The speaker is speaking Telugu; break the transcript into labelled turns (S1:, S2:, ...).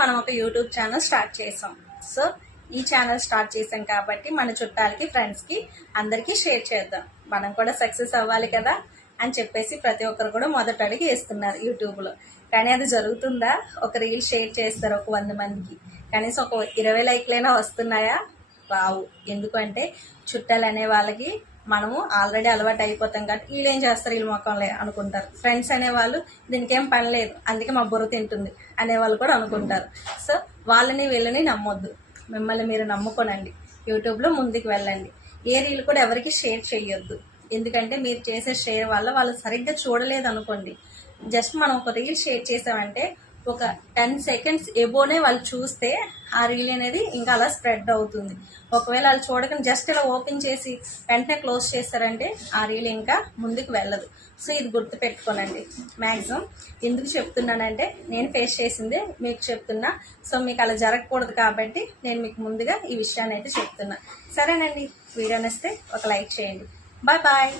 S1: మనం ఒక యూట్యూబ్ ఛానల్ స్టార్ట్ చేసాం. సో ఈ ఛానల్ స్టార్ట్ చేసాం కాబట్టి మన చుట్టాలకి ఫ్రెండ్స్కి అందరికీ షేర్ చేద్దాం. మనం కూడా సక్సెస్ అవ్వాలి కదా అని చెప్పేసి ప్రతి ఒక్కరు కూడా మొదట అడిగి వేస్తున్నారు యూట్యూబ్లో. కానీ అది జరుగుతుందా? ఒక రీల్ షేర్ చేస్తారు ఒక వంద మందికి? కనీసం ఒక ఇరవై లైక్లైనా వస్తున్నాయా? రావు ఎందుకంటే చుట్టాలు అనే వాళ్ళకి మనము ఆల్రెడీ అలవాటు అయిపోతాం కాబట్టి వీళ్ళు ఏం చేస్తారు? వీళ్ళు మొక్కలే అనుకుంటారు. ఫ్రెండ్స్ అనేవాళ్ళు దీనికి ఏం పని లేదు. అందుకే మా బుర్ర తింటుంది అనేవాళ్ళు కూడా అనుకుంటారు. సో వాళ్ళని వీళ్ళని నమ్మొద్దు. మిమ్మల్ని మీరు నమ్ముకోనండి. యూట్యూబ్లో ముందుకు వెళ్ళండి. ఏ రీల్ కూడా ఎవరికి షేర్ చేయొద్దు ఎందుకంటే మీరు చేసే షేర్ వల్ల వాళ్ళు సరిగ్గా చూడలేదు అనుకోండి. జస్ట్ మనం ఒక రీల్ షేర్ చేసామంటే ఒక టెన్ సెకండ్స్ ఎబోనే వాళ్ళు చూస్తే ఆ రీల్ అనేది ఇంకా అలా స్ప్రెడ్ అవుతుంది. ఒకవేళ వాళ్ళు చూడకుండా జస్ట్ ఇలా ఓపెన్ చేసి వెంటనే క్లోజ్ చేస్తారంటే ఆ రీల్ ఇంకా ముందుకు వెళ్ళదు. సో ఇది గుర్తు పెట్టుకోనండి మ్యాక్సిమం ఎందుకు చెప్తున్నానంటే నేను ఫేస్ చేసిందే మీకు చెప్తున్నా. సో మీకు అలా జరగకూడదు కాబట్టి నేను మీకు ముందుగా ఈ విషయాన్ని అయితే చెప్తున్నా. సరేనండి. వీడియో నస్తే ఒక లైక్ చేయండి. Bye bye.